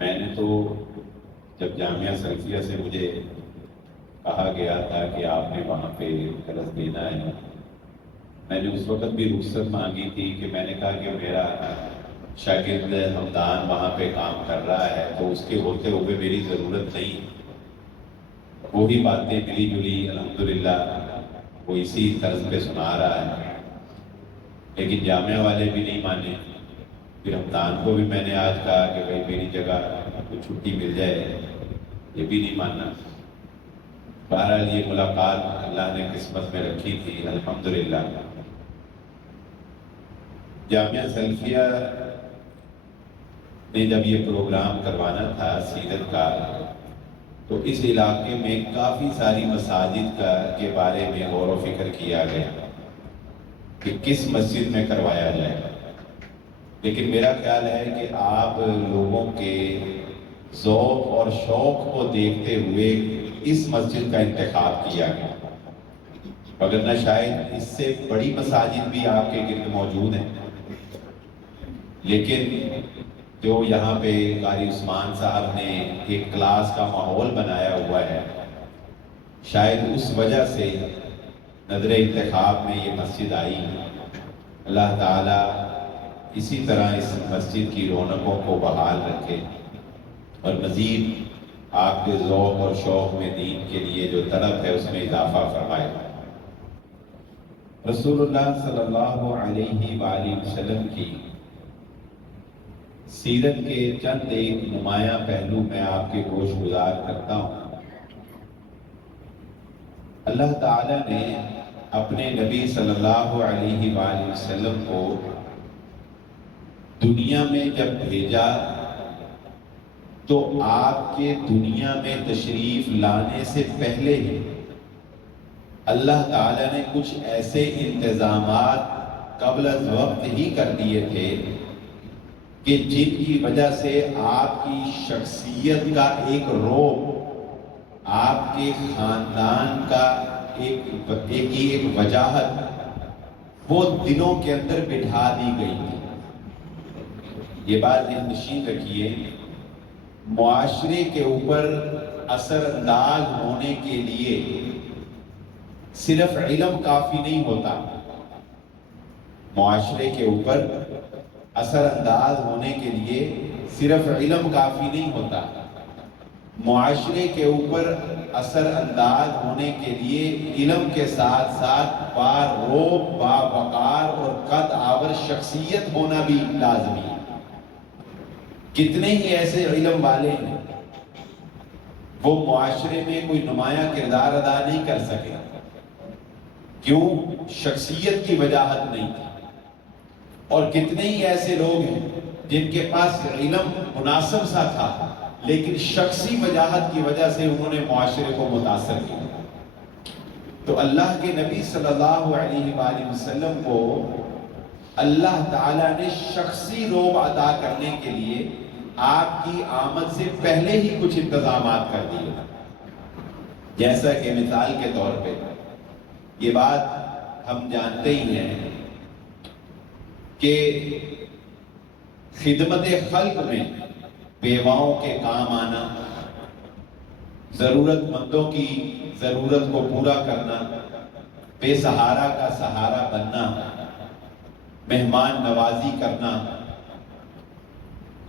میں نے تو جب جامعہ سلفیہ سے مجھے کہا گیا تھا کہ آپ نے وہاں پہ درس دینا ہے، میں نے اس وقت بھی رخصت مانگی تھی کہ میں نے کہا کہ میرا شاگرد حمدان وہاں پہ کام کر رہا ہے تو اس کے ہوتے ہوئے میری ضرورت نہیں، وہی باتیں ملی جلی الحمدللہ وہ اسی طرز پہ سنا رہا ہے، لیکن جامعہ والے بھی نہیں مانے۔ پھر حمدان کو بھی میں نے آج کہا کہ بھائی میری جگہ کوئی چھٹی مل جائے، یہ بھی نہیں ماننا۔ بہرحال یہ ملاقات اللہ نے قسمت میں رکھی تھی الحمدللہ۔ جامعہ سلفیہ نے جب یہ پروگرام کروانا تھا سیرت کا، تو اس علاقے میں کافی ساری مساجد کے بارے میں غور و فکر کیا گیا کہ کس مسجد میں کروایا جائے، لیکن میرا خیال ہے کہ آپ لوگوں کے ذوق اور شوق کو دیکھتے ہوئے اس مسجد کا انتخاب کیا گیا، وگرنہ شاید اس سے بڑی مساجد بھی آپ کے گرد موجود ہیں، لیکن جو یہاں پہ قاری عثمان صاحب نے ایک کلاس کا ماحول بنایا ہوا ہے، شاید اس وجہ سے نظر انتخاب میں یہ مسجد آئی۔ اللہ تعالیٰ اسی طرح اس مسجد کی رونقوں کو بحال رکھے اور مزید آپ کے ذوق اور شوق میں دین کے لیے جو طلب ہے اس میں اضافہ فرمائے۔ رسول اللہ صلی اللہ علیہ وآلہ وسلم کی سیرت کے چند ایک نمایاں پہلو میں آپ کے گوش گزار کرتا ہوں۔ اللہ تعالیٰ نے اپنے نبی صلی اللہ علیہ وآلہ وسلم کو دنیا میں جب بھیجا تو آپ کے دنیا میں تشریف لانے سے پہلے ہی اللہ تعالیٰ نے کچھ ایسے انتظامات قبل از وقت ہی کر دیے تھے کہ جن کی وجہ سے آپ کی شخصیت کا ایک روپ، آپ کے خاندان کا ایک وجاہت وہ دلوں کے اندر بٹھا دی گئی تھی۔ یہ بات ذہن نشین رکھیے، معاشرے کے اوپر اثر انداز ہونے کے لیے صرف علم کافی نہیں ہوتا، معاشرے کے اوپر اثر انداز ہونے کے لیے صرف علم کافی نہیں ہوتا، معاشرے کے اوپر اثر انداز ہونے کے لیے علم کے ساتھ ساتھ باروب، باوقار اور قد آور شخصیت ہونا بھی لازمی ہے۔ کتنے ہی ایسے علم والے ہیں وہ معاشرے میں کوئی نمایاں کردار ادا نہیں کر سکے، کیوں؟ شخصیت کی وجاہت نہیں تھی۔ اور کتنے ہی ایسے لوگ ہیں جن کے پاس علم مناسب سا تھا لیکن شخصی وجاہت کی وجہ سے انہوں نے معاشرے کو متاثر کیا۔ تو اللہ کے نبی صلی اللہ علیہ وآلہ وسلم کو اللہ تعالیٰ نے شخصی روب عطا کرنے کے لیے آپ کی آمد سے پہلے ہی کچھ انتظامات کر دیے، جیسا کہ مثال کے طور پہ یہ بات ہم جانتے ہی ہیں کہ خدمت خلق میں بیواؤں کے کام آنا، ضرورت مندوں کی ضرورت کو پورا کرنا، بے سہارا کا سہارا بننا، مہمان نوازی کرنا،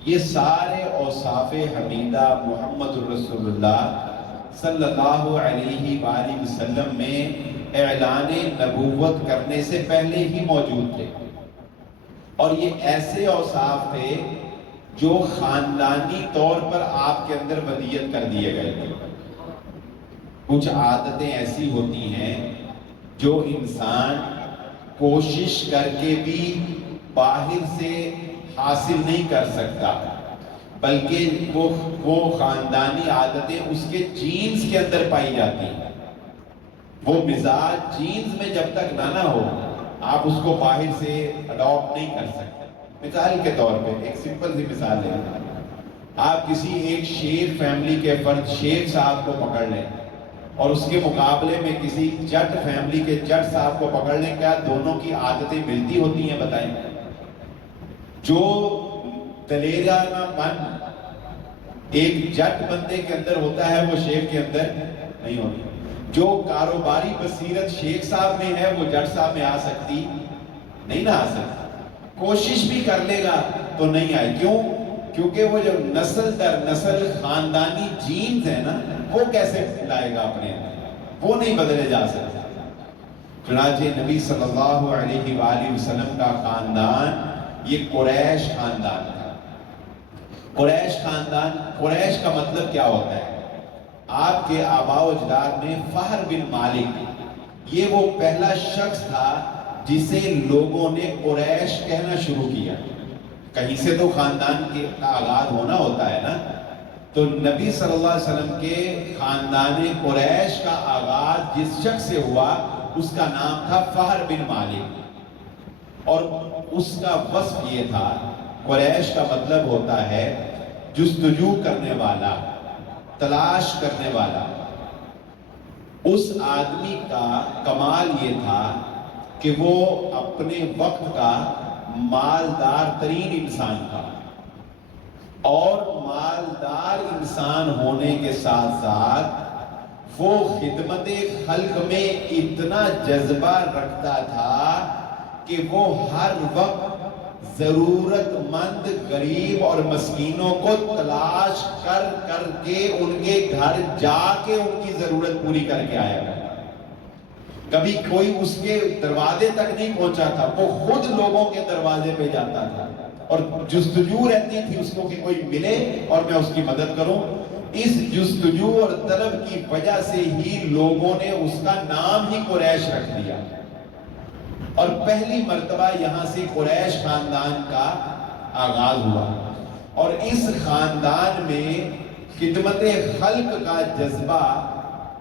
یہ سارے اوصاف حمیدہ محمد رسول اللہ صلی اللہ علیہ وآلہ وسلم میں اعلان نبوت کرنے سے پہلے ہی موجود تھے، اور یہ ایسے اوصاف تھے جو خاندانی طور پر آپ کے اندر ودیت کر دیے گئے تھے۔ کچھ عادتیں ایسی ہوتی ہیں جو انسان کوشش کر کے بھی باہر سے حاصل نہیں کر سکتا، بلکہ وہ خاندانی عادتیں اس کے جینز کے اندر پائی جاتی ہیں۔ وہ مزاج جینز میں جب تک نہ ہو آپ اس کو باہر سے اڈاپٹ نہیں کر سکتے۔ مثال کے طور پہ ایک سمپل سی مثال لیں، آپ کسی ایک شیخ فیملی کے فرد شیخ صاحب کو پکڑ لیں اور اس کے مقابلے میں کسی جٹ فیملی کے جٹ صاحب کو پکڑ لیں، کیا دونوں کی عادتیں ملتی ہوتی ہیں؟ بتائیں۔ جو دلیرانہ پن ایک جٹ بندے کے اندر ہوتا ہے وہ شیخ کے اندر نہیں ہوتا. جو کاروباری بصیرت شیخ صاحب میں ہے وہ جٹ صاحب میں آ سکتی نہیں نہ آ سکتی. کوشش بھی کر لے گا تو نہیں آئے. کیوں؟ کیونکہ وہ جو نسل در نسل خاندانی جینز ہے نا وہ کیسے لائے گا اپنے اندر، وہ نہیں بدلے جا سکتے. چنانچہ نبی صلی اللہ علیہ وآلہ وسلم کا خاندان یہ قریش خاندان تھا. قریش خاندان، قریش کا مطلب کیا ہوتا ہے؟ آپ کے آباء و اجداد میں فہر بن مالک یہ وہ پہلا شخص تھا جسے لوگوں نے قریش کہنا شروع کیا. کہیں سے تو خاندان کا آغاز ہونا ہوتا ہے نا. تو نبی صلی اللہ علیہ وسلم کے خاندان قریش کا آغاز جس شخص سے ہوا اس کا نام تھا فہر بن مالک. اور اس کا وصف یہ تھا، قریش کا مطلب ہوتا ہے جستجو کرنے والا، تلاش کرنے والا. اس آدمی کا کمال یہ تھا کہ وہ اپنے وقت کا مالدار ترین انسان تھا، اور مالدار انسان ہونے کے ساتھ ساتھ وہ خدمت خلق میں اتنا جذبہ رکھتا تھا کہ وہ ہر وقت ضرورت مند غریب اور مسکینوں کو تلاش کر کر کے ان کے گھر جا کے ان کی ضرورت پوری کر کے آیا کرتا. کبھی کوئی اس کے دروازے تک نہیں پہنچا تھا، وہ خود لوگوں کے دروازے پہ جاتا تھا اور جستجو رہتی تھی اس کو کہ کوئی ملے اور میں اس کی مدد کروں. اس جستجو اور طلب کی وجہ سے ہی لوگوں نے اس کا نام ہی قریش رکھ دیا. اور پہلی مرتبہ یہاں سے قریش خاندان کا آغاز ہوا، اور اس خاندان میں خدمت خلق کا جذبہ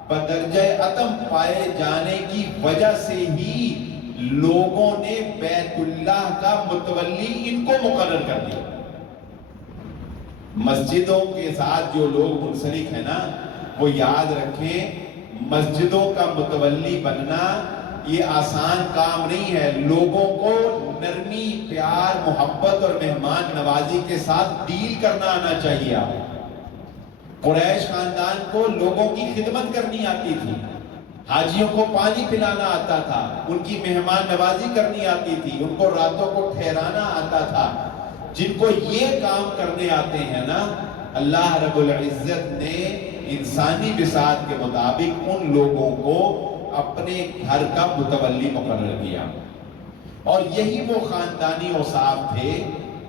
بدرجہ عدم پائے جانے کی وجہ سے ہی لوگوں نے بیت اللہ کا متولی ان کو مقرر کر دیا. مسجدوں کے ساتھ جو لوگ منسلک ہیں نا وہ یاد رکھیں، مسجدوں کا متولی بننا یہ آسان کام نہیں ہے. لوگوں کو نرمی، پیار، محبت اور مہمان نوازی کے ساتھ ڈیل کرنا آنا چاہیے. قریش خاندان کو لوگوں کی خدمت کرنی آتی تھی، حاجیوں کو پانی پلانا آتا تھا، ان کی مہمان نوازی کرنی آتی تھی، ان کو راتوں کو ٹھہرانا آتا تھا. جن کو یہ کام کرنے آتے ہیں نا، اللہ رب العزت نے انسانی بساط کے مطابق ان لوگوں کو اپنے گھر کا متولی مقرر کیا. اور یہی وہ خاندانی اوصاف تھے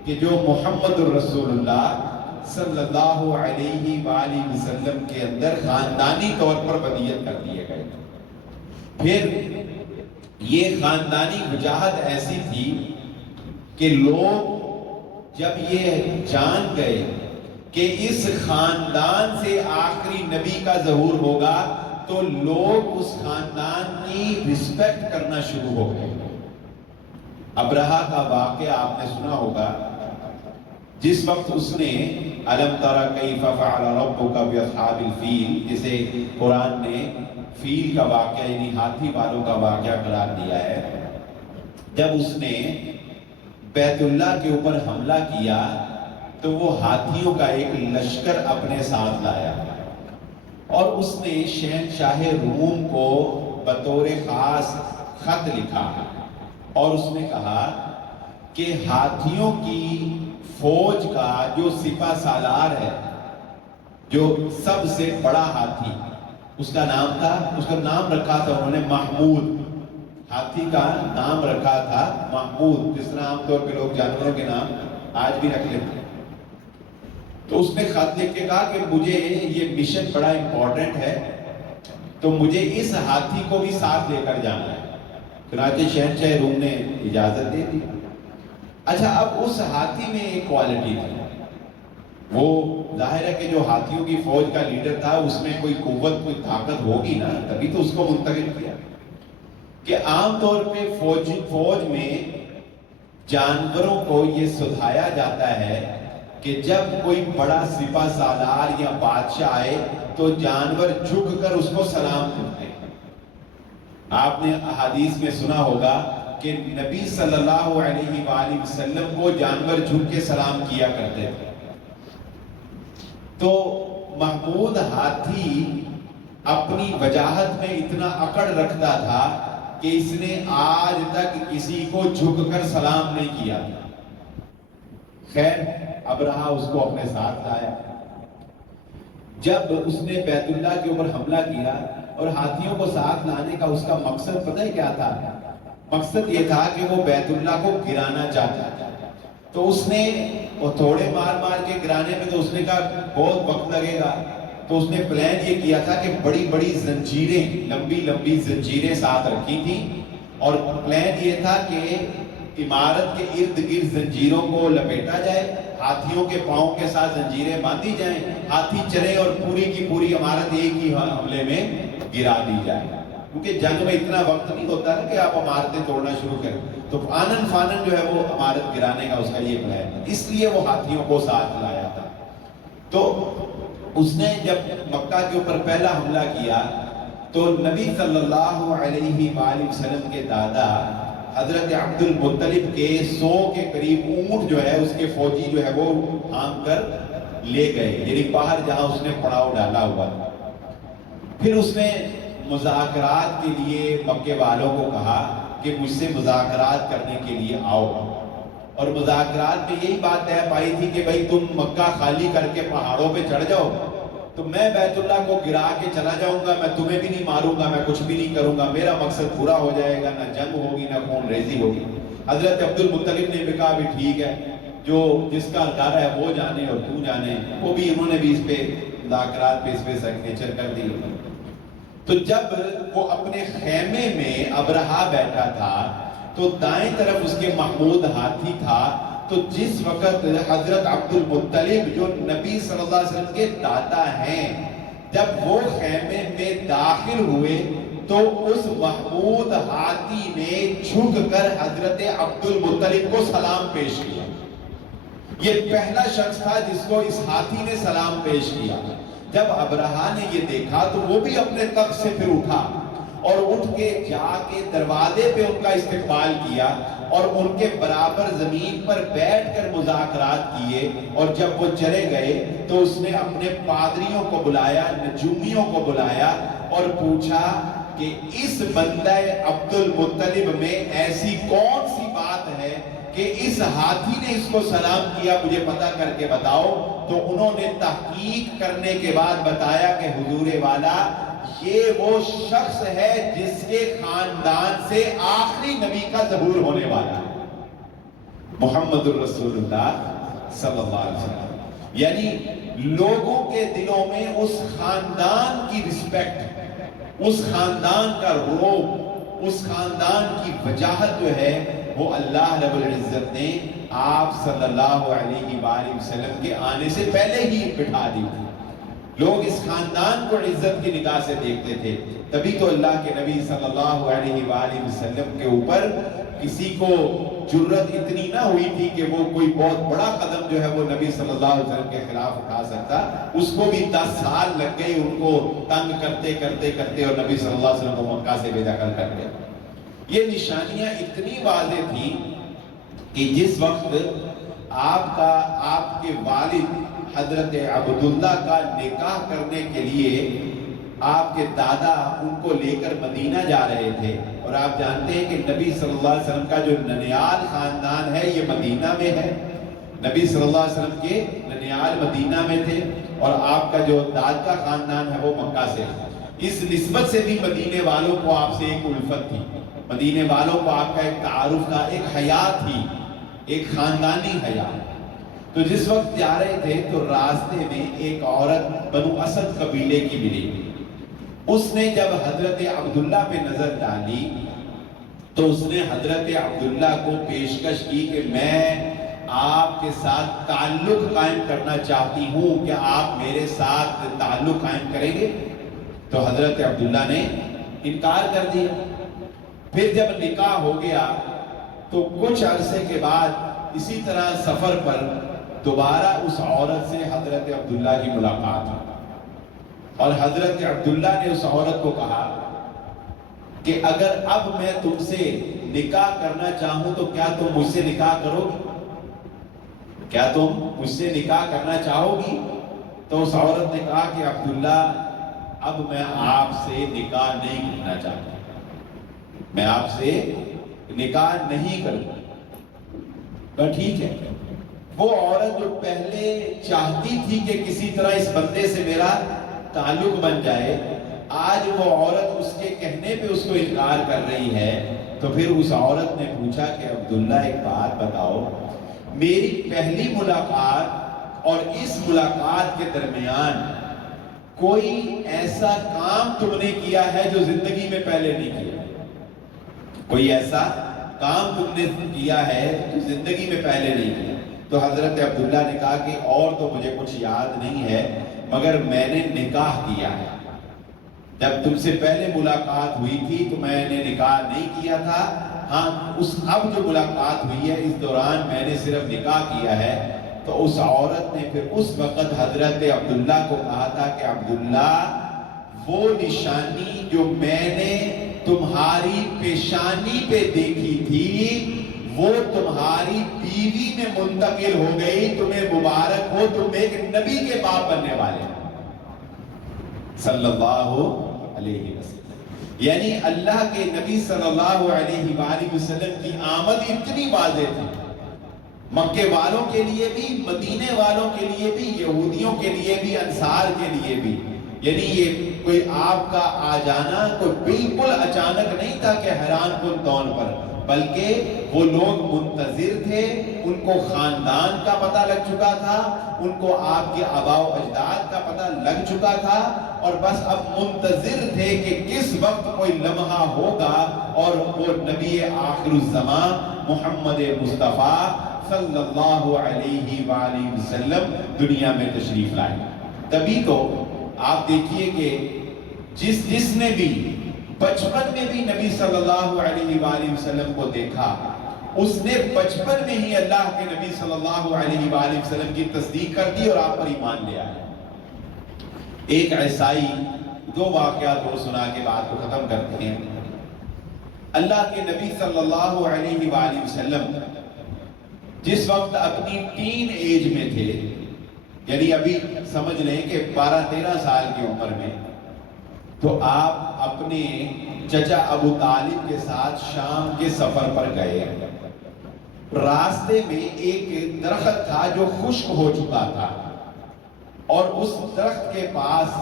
کہ جو محمد الرسول اللہ صلی اللہ علیہ وآلہ وسلم کے اندر خاندانی طور پر بدیت کر دیے گئے. پھر یہ خاندانی وجاہت ایسی تھی کہ لوگ جب یہ جان گئے کہ اس خاندان سے آخری نبی کا ظہور ہوگا تو لوگ اس خاندان کی رسپیکٹ کرنا شروع ہو گئے. ابرہہ کا واقعہ آپ نے سنا ہوگا، جس وقت اس نے الم تر کیف فعل ربک باصحاب الفیل، جسے قرآن نے فیل کا واقعہ یعنی ہاتھی والوں کا واقعہ قرار دیا ہے، جب اس نے بیت اللہ کے اوپر حملہ کیا تو وہ ہاتھیوں کا ایک لشکر اپنے ساتھ لایا، اور اس نے شہنشاہ روم کو بطور خاص خط لکھا، اور اس نے کہا کہ ہاتھیوں کی فوج کا جو سپہ سالار ہے، جو سب سے بڑا ہاتھی، اس کا نام تھا، اس کا نام رکھا تھا انہوں نے محمود. ہاتھی کا نام رکھا تھا محمود، جس طرح عام طور پہ لوگ جانوروں کے نام آج بھی رکھ لیتے ہیں. تو اس نے خط لکھ کے کہا کہ مجھے یہ مشن بڑا امپورٹنٹ ہے، تو مجھے اس ہاتھی کو بھی ساتھ لے کر جانا ہے. چنانچہ شہنشاہ روم نے اجازت دے دی. اچھا، اب اس ہاتھی میں ایک کوالٹی تھی، وہ ظاہر ہے کہ جو ہاتھیوں کی فوج کا لیڈر تھا اس میں کوئی قوت، کوئی طاقت ہوگی نا، تبھی تو اس کو منتخب کیا. کہ عام طور پہ فوج میں جانوروں کو یہ سدھایا جاتا ہے کہ جب کوئی بڑا سپہ سالار یا بادشاہ آئے تو جانور جھک کر اس کو سلام کرتے ہیں. آپ نے احادیث میں سنا ہوگا کہ نبی صلی اللہ علیہ وآلہ وسلم کو جانور جھک کے سلام کیا کرتے تھے. تو محمود ہاتھی اپنی وجاہت میں اتنا اکڑ رکھتا تھا کہ اس نے آج تک کسی کو جھک کر سلام نہیں کیا. خیر ابرہہ اس کو اپنے ساتھ لایا. جب اس نے بیت اللہ کے اوپر حملہ کیا اور ہاتھیوں کو ساتھ لانے کا اس کا مقصد پتہ ہے کیا تھا؟ مقصد یہ تھا کہ وہ بیت اللہ کو گرانا چاہتا تھا. تو اس نے وہ تھوڑے مار کے گرانے میں تو اس نے کہا بہت وقت لگے گا. تو اس نے پلان یہ کیا تھا کہ بڑی بڑی زنجیریں، لمبی زنجیریں ساتھ رکھی تھیں، اور پلان یہ تھا کہ عمارت کے ارد گرد زنجیروں کو لپیٹا جائے، ہاتھیوں کے پاؤں کے ساتھ زنجیریں باندھی جائیں، ہاتھی چلے اور پوری کی پوری عمارت ایک ہی حملے میں گرا دی جائے. کیونکہ جنگ میں اتنا وقت نہیں ہوتا نا کہ آپ عمارتیں توڑنا شروع کریں، تو آنن فانن جو ہے وہ عمارت گرانے کا اس کا یہ پلان ہے. اس لیے وہ ہاتھیوں کو ساتھ لایا تھا. تو اس نے جب مکہ کے اوپر پہلا حملہ کیا تو نبی صلی اللہ علیہ وآلہ وسلم کے دادا حضرت عبد المطلب کے 100 کے قریب اونٹ جو ہے اس کے فوجی جو ہے وہ ہانک کر لے گئے، یعنی باہر جہاں اس نے پڑاؤ ڈالا ہوا تھا. پھر اس نے مذاکرات کے لیے مکے والوں کو کہا کہ مجھ سے مذاکرات کرنے کے لیے آؤ، اور مذاکرات میں یہی بات طے پائی تھی کہ بھائی تم مکہ خالی کر کے پہاڑوں پہ چڑھ جاؤ تو میں بیت اللہ کو گرا کے چلا جاؤں گا، میں تمہیں بھی نہیں ماروں گا، میں کچھ بھی نہیں کروں گا، میرا مقصد پورا ہو جائے گا، نہ جنگ ہوگی نہ خون ریزی ہوگی. حضرت عبد المطلب نے بھی کہا بھی ٹھیک ہے، جو جس کا ڈر ہے وہ جانے اور تو جانے. وہ بھی انہوں نے بھی اس پہ مذاکرات پہ اس پہ سگنیچر کر دی. تو جب وہ اپنے خیمے میں ابرہہ بیٹھا تھا تو دائیں طرف اس کے محمود ہاتھی تھا. تو جس وقت حضرت عبد المطلب جو نبی صلی اللہ علیہ وسلم کے دادا ہیں جب وہ خیمے میں داخل ہوئے تو اس محمود ہاتھی نے جھک کر حضرت عبد المطلب کو سلام پیش کیا. یہ پہلا شخص تھا جس کو اس ہاتھی نے سلام پیش کیا. جب ابرہہ نے یہ دیکھا تو وہ بھی اپنے تخت سے پھر اٹھا اور اٹھ کے جا کے دروازے پہ ان کا استقبال کیا اور ان کے برابر زمین پر بیٹھ کر مذاکرات کیے. اور جب وہ چلے گئے تو اس نے اپنے پادریوں کو بلایا، نجومیوں کو بلایا اور پوچھا کہ اس بندہ عبد المطلب میں ایسی کون سی بات ہے کہ اس ہاتھی نے اس کو سلام کیا، مجھے پتہ کر کے بتاؤ. تو انہوں نے تحقیق کرنے کے بعد بتایا کہ حضور والا یہ وہ شخص ہے جس کے خاندان سے آخری نبی کا ظہور ہونے والا ہے، محمد الرسول اللہ صلی اللہ علیہ وسلم. یعنی لوگوں کے دلوں میں اس خاندان کی رسپیکٹ، اس خاندان کا روب، اس خاندان کی وجاہت جو ہے وہ اللہ رب العزت نے آپ صلی اللہ علیہ وآلہ وسلم کے آنے سے پہلے ہی بٹھا دی تھی. لوگ اس خاندان کو عزت کی نگاہ سے دیکھتے تھے. تبھی تو اللہ کے نبی صلی اللہ علیہ وآلہ وسلم کے اوپر کسی کو جرت اتنی نہ ہوئی تھی کہ وہ کوئی بہت بڑا قدم جو ہے وہ نبی صلی اللہ علیہ وسلم کے خلاف اٹھا سکتا. اس کو بھی 10 سال لگ گئے ان کو تنگ کرتے کرتے کرتے، اور نبی صلی اللہ علیہ وسلم کو مکہ سے بھیجا کر گئے. یہ نشانیاں اتنی واضح تھیں کہ جس وقت آپ کے والد حضرت عبداللہ کا نکاح کرنے کے لیے آپ کے دادا ان کو لے کر مدینہ جا رہے تھے، اور آپ جانتے ہیں کہ نبی صلی اللہ علیہ وسلم کا جو ننیال خاندان ہے یہ مدینہ میں ہے. نبی صلی اللہ علیہ وسلم کے ننیال مدینہ میں تھے اور آپ کا جو داد کا خاندان ہے وہ مکہ سے. اس نسبت سے بھی مدینے والوں کو آپ سے ایک الفت تھی، مدینے والوں کو آپ کا ایک تعارف کا ایک حیات تھی، ایک خاندانی حیات. تو جس وقت جا رہے تھے تو راستے میں ایک عورت بنو اسد قبیلے کی ملی. اس نے جب حضرت عبداللہ پہ نظر ڈالی تو اس نے حضرت عبداللہ کو پیشکش کی کہ میں آپ کے ساتھ تعلق قائم کرنا چاہتی ہوں، کیا آپ میرے ساتھ تعلق قائم کریں گے؟ تو حضرت عبداللہ نے انکار کر دیا. پھر جب نکاح ہو گیا تو کچھ عرصے کے بعد اسی طرح سفر پر دوبارہ اس عورت سے حضرت عبداللہ کی ملاقات ہوئی، اور حضرت عبداللہ نے اس عورت کو کہا کہ اگر اب میں تم سے نکاح کرنا چاہوں تو کیا تم مجھ سے نکاح کرو گی؟ کیا تم مجھ سے نکاح کرنا چاہو گی؟ تو اس عورت نے کہا کہ عبداللہ اب میں آپ سے نکاح نہیں کرنا چاہتا، میں آپ سے نکاح نہیں کروں گا۔ ٹھیک ہے۔ وہ عورت جو پہلے چاہتی تھی کہ کسی طرح اس بندے سے میرا تعلق بن جائے، آج وہ عورت اس کے کہنے پہ اس کو انکار کر رہی ہے۔ تو پھر اس عورت نے پوچھا کہ عبداللہ ایک بات بتاؤ، میری پہلی ملاقات اور اس ملاقات کے درمیان کوئی ایسا کام تم نے کیا ہے جو زندگی میں پہلے نہیں کیا؟ کوئی ایسا کام تم نے کیا ہے جو زندگی میں پہلے نہیں کیا؟ تو حضرت عبداللہ نے کہا کہ اور تو مجھے کچھ یاد نہیں ہے، مگر میں نے نکاح کیا ہے۔ جب تم سے پہلے ملاقات ہوئی تھی تو میں نے نکاح نہیں کیا تھا، ہاں اب جو ملاقات ہوئی ہے اس دوران میں نے صرف نکاح کیا ہے۔ تو اس عورت نے پھر اس وقت حضرت عبداللہ کو کہا تھا کہ عبداللہ، وہ نشانی جو میں نے تمہاری پیشانی پہ دیکھی تھی وہ تمہاری بیوی میں منتقل ہو گئی، تمہیں مبارک ہو، تم ایک نبی کے باپ بننے والے صلی اللہ علیہ وسلم۔ یعنی اللہ کے نبی صلی اللہ علیہ وآلہ وسلم کی آمد اتنی واضح تھی، مکے والوں کے لیے بھی، مدینے والوں کے لیے بھی، یہودیوں کے لیے بھی، انصار کے لیے بھی۔ یعنی یہ کوئی آپ کا آ جانا کوئی بالکل اچانک نہیں تھا کہ حیران کن طور پر، بلکہ وہ لوگ منتظر تھے، ان کو خاندان کا پتہ لگ چکا تھا، ان کو آپ کے آباء و اجداد کا پتہ لگ چکا تھا، اور بس اب منتظر تھے کہ کس وقت کوئی لمحہ ہوگا اور وہ نبی آخر الزمان محمد مصطفیٰ صلی اللہ علیہ وآلہ وسلم دنیا میں تشریف لائے۔ تبھی تو آپ دیکھیے کہ جس نے بھی بچپن میں بھی نبی صلی اللہ علیہ وآلہ وسلم کو دیکھا، اس نے بچپن میں ہی اللہ کے نبی صلی اللہ علیہ وآلہ وسلم کی تصدیق کر دی اور آپ پر ایمان لے آیا۔ ایک عیسائی دو واقعات وہ سنا کے بات کو ختم کرتے ہیں۔ اللہ کے نبی صلی اللہ علیہ وآلہ وسلم جس وقت اپنی ٹین ایج میں تھے، یعنی ابھی سمجھ لیں کہ 12-13 سال کی عمر میں، تو آپ اپنے چچا ابو طالب کے ساتھ شام کے سفر پر گئے۔ راستے میں ایک درخت تھا جو خشک ہو چکا تھا، اور اس درخت کے پاس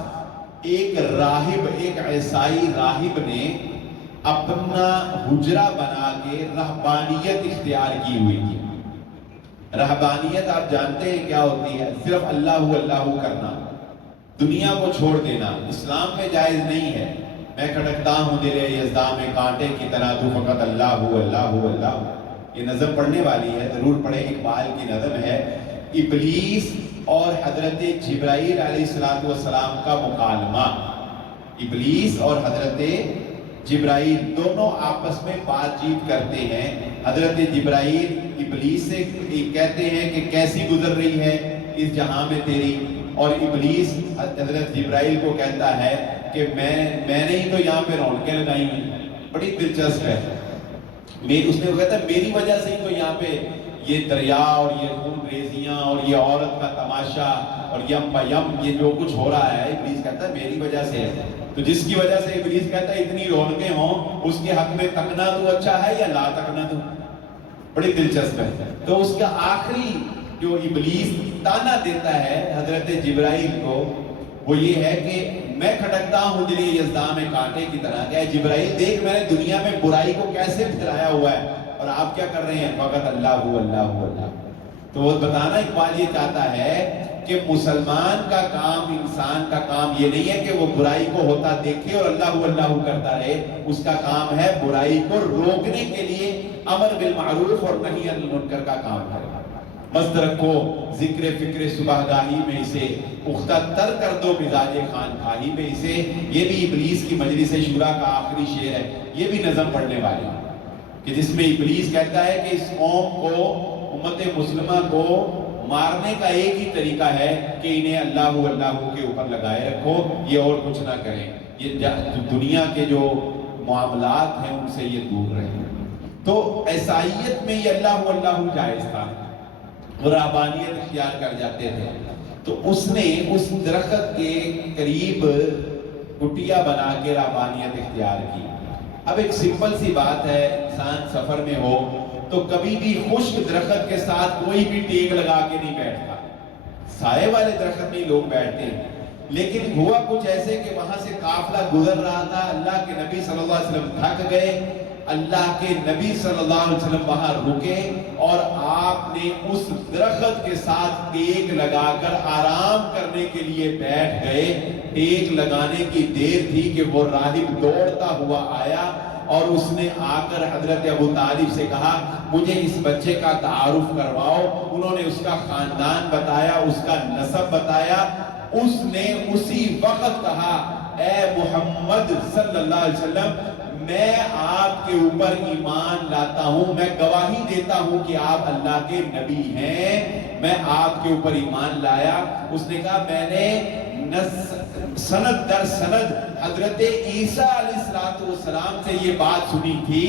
ایک راہب، ایک عیسائی راہب نے اپنا حجرہ بنا کے رہبانیت اختیار کی ہوئی تھی۔ رہبانیت آپ جانتے ہیں کیا ہوتی ہے؟ صرف اللہ اللہ کرنا، دنیا کو چھوڑ دینا، اسلام میں جائز نہیں ہے۔ میں کھٹکتا ہوں دل یزداں میں کانٹے کی طرح، تو فقط اللہ اللہ اللہ۔ یہ نظم پڑھنے والی ہے، ضرور پڑھیں، اقبال کی نظم ہے۔ ابلیس اور حضرت جبرائیل علیہ السلام کا مکالمہ، ابلیس اور حضرت جبرائیل دونوں آپس میں بات چیت کرتے ہیں۔ حضرت جبرائیل ابلیس سے کہتے ہیں کہ کیسی گزر رہی ہے اس جہاں میں تیری، اور ابلیس حضرت جبرائیل کو کہتا ہے کہ میں نے ہی تو یہاں پہ رونقیں لگائی ہیں، بڑی دلچسپ ہے۔ اس نے کہتا ہے میری وجہ سے ہی تو یہاں پہ یہ دریا اور یہ خون ریزیاں اور یہ عورت کا تماشا اور یم بیم یہ جو کچھ ہو رہا ہے، ابلیس کہتا ہے میری وجہ سے ہے۔ تو جس کی وجہ سے ابلیس کہتا ہے اتنی رونقیں ہوں، اس کے حق میں تکنا تو اچھا ہے یا لا تکنا تو؟ بڑی دلچسپ ہے۔ تو اس کا آخری جو ابلیس تانا دیتا ہے حضرت جبرائیل کو، وہ یہ ہے کہ میں کھٹکتا ہوں دل یزداں میں کانٹے کی طرح، کہ جبرائیل دیکھ میں نے دنیا میں برائی کو کیسے پھیلایا ہوا ہے، اور آپ کیا کر رہے ہیں؟ فقط اللہ اللہ اللہ۔ تو وہ بتانا اقبال یہ چاہتا ہے کہ مسلمان کا کام، انسان کا کام یہ نہیں ہے کہ وہ برائی کو ہوتا دیکھے اور اللہ اللہ کرتا رہے، اس کا کام ہے برائی کو روکنے کے لیے امر بالمعروف اور نہی عن المنکر کا کام کرے۔ مست رکھو ذکر فکر صبح گاہی میں اسے، پختہ تر کر دو مزاج خان خواہی میں اسے۔ یہ بھی ابلیس کی مجلس شورا کا آخری شعر ہے، یہ بھی نظم پڑھنے والی ہے، کہ جس میں ابلیس کہتا ہے کہ اس قوم کو، امت مسلمہ کو مارنے کا ایک ہی طریقہ ہے کہ انہیں اللہ اللہ کے اوپر لگائے رکھو، یہ اور کچھ نہ کریں، یہ دنیا کے جو معاملات ہیں ان سے یہ دور رہیں۔ تو عیسائیت میں یہ اللہ اللہ جائز تھا، رہبانیت اختیار کر جاتے تھے۔ تو اس نے اس درخت کے قریب کٹیا بنا کے رہبانیت اختیار کی۔ اب ایک سمپل سی بات ہے، انسان سفر میں ہو تو کبھی بھی خشک درخت کے ساتھ کوئی بھی ٹیک لگا کے نہیں بیٹھتا، سائے والے درخت میں لوگ بیٹھتے ہیں۔ لیکن ہوا کچھ ایسے کہ وہاں سے قافلہ گزر رہا تھا، اللہ کے نبی صلی اللہ علیہ وسلم تھک گئے، اللہ کے نبی صلی اللہ علیہ وسلم وہاں رکے اور آپ نے اس درخت کے ساتھ ٹیک لگا کر آرام کرنے کے لیے بیٹھ گئے۔ ٹیک لگانے کی دیر تھی کہ وہ راہب دوڑتا ہوا آیا اور اس نے آ کر حضرت ابو طالب سے کہا مجھے اس بچے کا تعارف کرواؤ۔ انہوں نے اس کا خاندان بتایا، اس کا نسب بتایا۔ اس نے اسی وقت کہا اے محمد صلی اللہ علیہ وسلم، میں آپ کے اوپر ایمان لاتا ہوں، میں گواہی دیتا ہوں کہ آپ اللہ کے نبی ہیں، میں آپ کے اوپر ایمان لایا۔ اس نے کہا میں نے سند در سند حضرت عیسیٰ علیہ السلام سے یہ بات سنی تھی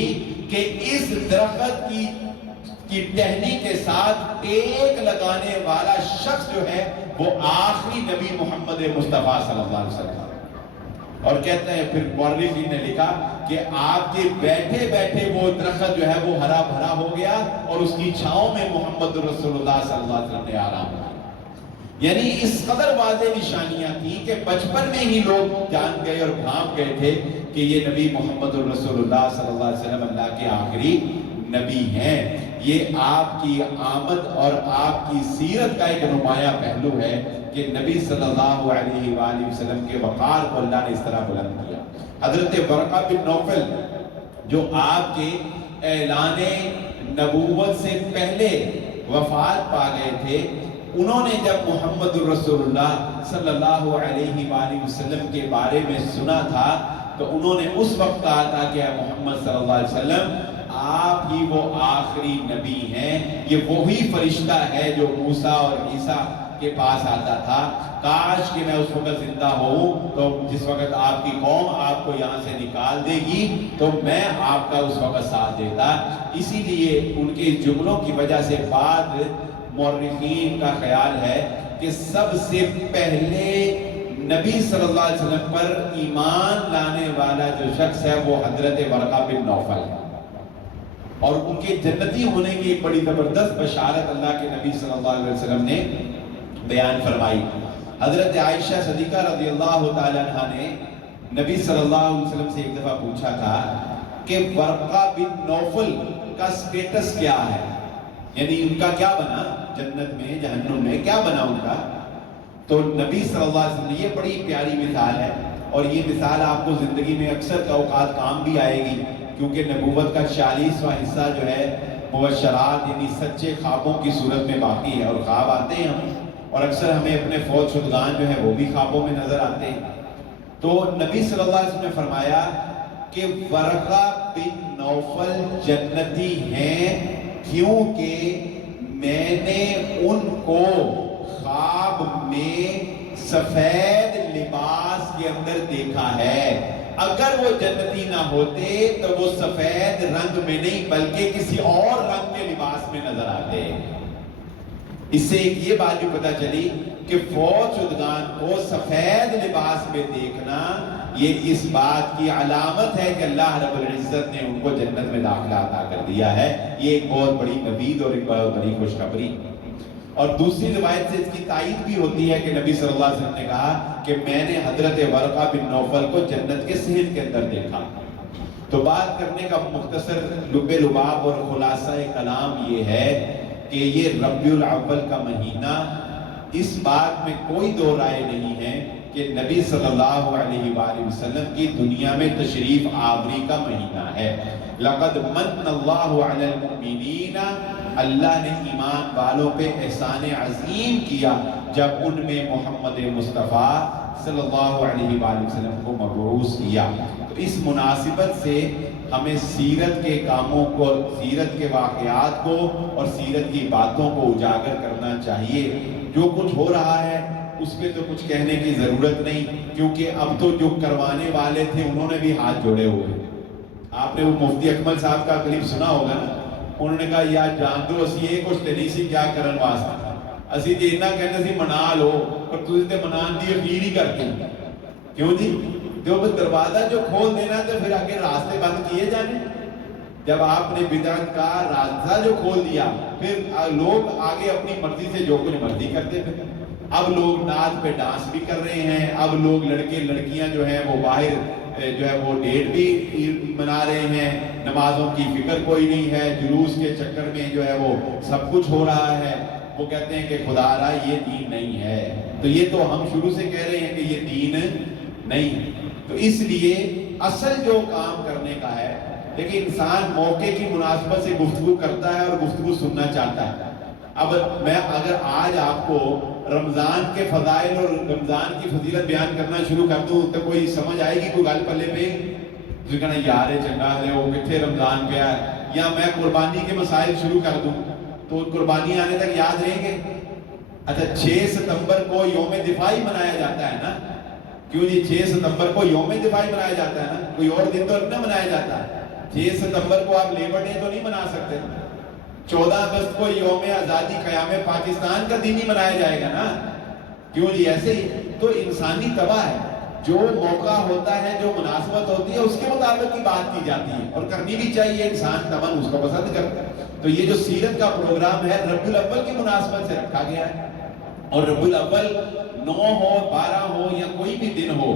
کہ اس درخت کی ٹہنی کے ساتھ ٹیک لگانے والا شخص جو ہے وہ آخری نبی محمد مصطفیٰ صلی اللہ علیہ وسلم۔ اور کہتے ہیں پھر مورخین نے لکھا کہ آپ کے بیٹھے بیٹھے وہ درخت جو ہے وہ ہرا بھرا ہو گیا اور اس کی چھاؤں میں محمد رسول اللہ صلی اللہ علیہ وسلم نے آرام کیا۔ یعنی اس قدر واضح نشانیاں تھیں کہ بچپن میں ہی لوگ جان گئے اور بھانپ گئے تھے کہ یہ نبی محمد رسول اللہ صلی اللہ علیہ وسلم اللہ کے آخری نبی ہیں۔ یہ آپ کی آمد اور آپ کی سیرت کا ایک نمایاں پہلو ہے کہ نبی صلی اللہ علیہ وآلہ وسلم کے وقار کو اللہ نے اس طرح بلند کیا۔ حضرت ورقہ بن نوفل جو آپ کے اعلان نبوت سے پہلے وفات پا گئے تھے، انہوں نے جب محمد رسول اللہ صلی اللہ علیہ وآلہ وسلم کے بارے میں سنا تھا تو انہوں نے اس وقت کہا تھا کہ محمد صلی اللہ علیہ وسلم آپ ہی وہ آخری نبی ہیں، یہ وہی فرشتہ ہے جو موسیٰ اور عیسیٰ کے پاس آتا تھا۔ کاش کہ میں اس وقت زندہ ہوں تو جس وقت آپ کی قوم آپ کو یہاں سے نکال دے گی تو میں آپ کا اس وقت ساتھ دیتا۔ اسی لیے ان کے جملوں کی وجہ سے بعد مورخین کا خیال ہے کہ سب سے پہلے نبی صلی اللہ علیہ وسلم پر ایمان لانے والا جو شخص ہے وہ حضرت ورقہ بن نوفل ہے، اور ان کے جنتی ہونے کی ایک بڑی زبردست بشارت اللہ کے نبی صلی اللہ علیہ وسلم نے بیان فرمائی۔ حضرت عائشہ صدیقہ رضی اللہ تعالی عنہ نے نبی صلی اللہ علیہ وسلم سے ایک دفعہ پوچھا تھا کہ ورقہ بن نوفل کا سٹیٹس کیا ہے، یعنی ان کا کیا بنا جنت میں جہنم میں، کیا بنا ان کا؟ تو نبی صلی اللہ علیہ وسلم، یہ بڑی پیاری مثال ہے اور یہ مثال آپ کو زندگی میں اکثر کا اوقات کام بھی آئے گی، کیونکہ نبوت کا 40واں حصہ جو ہے مبشرات یعنی سچے خوابوں کی صورت میں باقی ہے، اور خواب آتے ہیں ہم، اور اکثر ہمیں اپنے فوت شدگان جو ہے وہ بھی خوابوں میں نظر آتے ہیں۔ تو نبی صلی اللہ علیہ وسلم نے فرمایا کہ ورقہ بن نوفل جنتی ہیں کیونکہ میں نے ان کو خواب میں سفید لباس کے اندر دیکھا ہے، اگر وہ جنتی نہ ہوتے تو وہ سفید رنگ میں نہیں بلکہ کسی اور رنگ کے لباس میں نظر آتے۔ اس سے ایک یہ بات بھی پتہ چلی کہ فوت شدگان کو سفید لباس میں دیکھنا یہ اس بات کی علامت ہے کہ اللہ رب العزت نے ان کو جنت میں داخلہ عطا کر دیا ہے۔ یہ ایک بہت بڑی نوید اور ایک بہت بڑی خوشخبری۔ اور دوسری روایت سے اس کی تائید بھی ہوتی ہے کہ نبی صلی اللہ علیہ وسلم نے کہا کہ میں نے حضرت ورقہ بن نوفل کو جنت کے صحن کے اندر دیکھا۔ تو بات کرنے کا مختصر لب لباب اور خلاصہ کلام یہ ہے کہ یہ ربیع الاول کا مہینہ، اس بات میں کوئی دو رائے نہیں ہے کہ نبی صلی اللہ علیہ وآلہ وسلم کی دنیا میں تشریف آوری کا مہینہ ہے۔ لقد من اللہ علی المؤمنین، اللہ نے ایمان والوں پہ احسان عظیم کیا جب ان میں محمد مصطفیٰ صلی اللہ علیہ وآلہ وسلم کو مبعوث کیا۔ تو اس مناسبت سے ہمیں سیرت کے کاموں کو، سیرت کے واقعات کو اور سیرت کی باتوں کو اجاگر کرنا چاہیے۔ جو کچھ ہو رہا ہے اس پہ تو کچھ کہنے کی ضرورت نہیں، کیونکہ اب تو جو کروانے والے تھے انہوں نے بھی ہاتھ جوڑے ہوئے۔ آپ نے وہ مفتی اکمل صاحب کا کلپ سنا ہوگا نا، انہوں نے کہا یا جان دو اسی یہ کچھ تے نہیں سی کیا کرن واسطے، اسی جی اتنا کہنے سی منا لو پر تجھے تے منان دی اخیر ہی کرتے ہیں کیوں جی جو دروازہ جو کھول دینا تو پھر آگے راستے بند کیے جانے جب آپ نے بدعت کا راستہ جو کھول دیا پھر لوگ آگے اپنی مرضی سے جو کچھ مرضی کرتے پھر اب لوگ ناچ پہ ڈانس بھی کر رہے ہیں اب لوگ لڑکے لڑکیاں جو ہیں وہ باہر جو ہے وہ ڈیٹ بھی منا رہے ہیں نمازوں کی فکر کوئی نہیں ہے جلوس کے چکر میں جو ہے وہ سب کچھ ہو رہا ہے وہ کہتے ہیں کہ خدا را یہ دین نہیں ہے تو یہ تو ہم شروع سے کہہ رہے ہیں کہ یہ دین نہیں تو اس لیے اصل جو کام کرنے کا ہے لیکن انسان موقع کی مناسبت سے گفتگو کرتا ہے اور گفتگو سننا چاہتا ہے اب میں اگر آج آپ کو رمضان کے فضائل اور رمضان کی فضیلت بیان کرنا شروع کر دوں تو کوئی سمجھ آئے گی کوئی گل پلے پہ تو کہنا یار چنگا ہے وہ کتنے رمضان پہ ہے یا میں قربانی کے مسائل شروع کر دوں تو قربانی آنے تک یاد رہیں گے اچھا 6 ستمبر کو یوم دفاعی منایا جاتا ہے نا کیوں جی 6 ستمبر کو یوم دفاعی منایا جاتا ہے نا کوئی اور دن تو نہیں منایا جاتا ہے 6 ستمبر کو آپ لیبر ڈے تو نہیں منا سکتے 14 اگست کو یوم آزادی قیام پاکستان کا دن ہی منایا جائے گا نا کیوں جی ایسے ہی تو انسانی طبع ہے جو موقع ہوتا ہے جو مناسبت ہوتی ہے اس کے مطابق کی بات کی جاتی ہے اور کرنی بھی چاہیے انسان طبعاً اس کو پسند کرتا ہے تو یہ جو سیرت کا پروگرام ہے ربیع الاول کی مناسبت سے رکھا گیا ہے اور ربیع الاول 9 ہو 12 ہو یا کوئی بھی دن ہو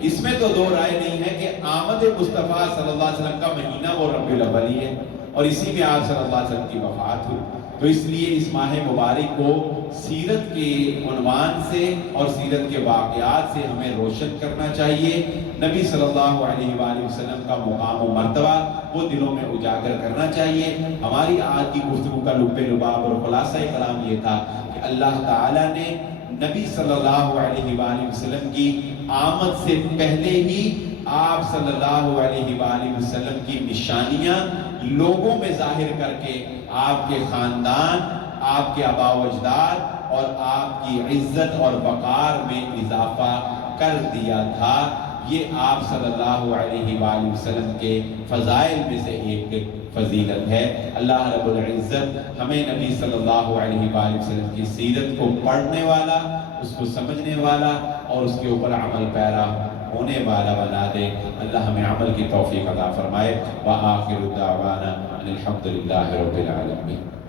اس میں تو دو رائے نہیں ہے کہ آمد مصطفیٰ صلی اللہ علیہ وسلم کا مہینہ وہ ربیع الاول ہی ہے اور اسی میں آپ صلی اللہ علیہ وسلم کی وفات ہوئی تو اس لیے اس ماہ مبارک کو سیرت کے عنوان سے اور سیرت کے واقعات سے ہمیں روشن کرنا چاہیے نبی صلی اللہ علیہ وآلہ وسلم کا مقام و مرتبہ وہ دلوں میں اجاگر کرنا چاہیے ہماری آج کی گفتگو کا لب لباب اور خلاصہ کلام یہ تھا کہ اللہ تعالیٰ نے نبی صلی اللہ علیہ وآلہ وسلم کی آمد سے پہلے ہی آپ صلی اللہ علیہ وآلہ وسلم کی نشانیاں لوگوں میں ظاہر کر کے آپ کے خاندان آپ کے آباء و اجداد اور آپ کی عزت اور وقار میں اضافہ کر دیا تھا یہ آپ صلی اللہ علیہ وآلہ وسلم کے فضائل میں سے ایک فضیلت ہے اللہ رب العزت ہمیں نبی صلی اللہ علیہ وآلہ وسلم کی سیرت کو پڑھنے والا اس کو سمجھنے والا اور اس کے اوپر عمل پیرا ہونے والا بنا دے اللہ ہمیں عمل کی توفیق عطا فرمائے وآخر دعوانا ان الحمد للہ رب العالمین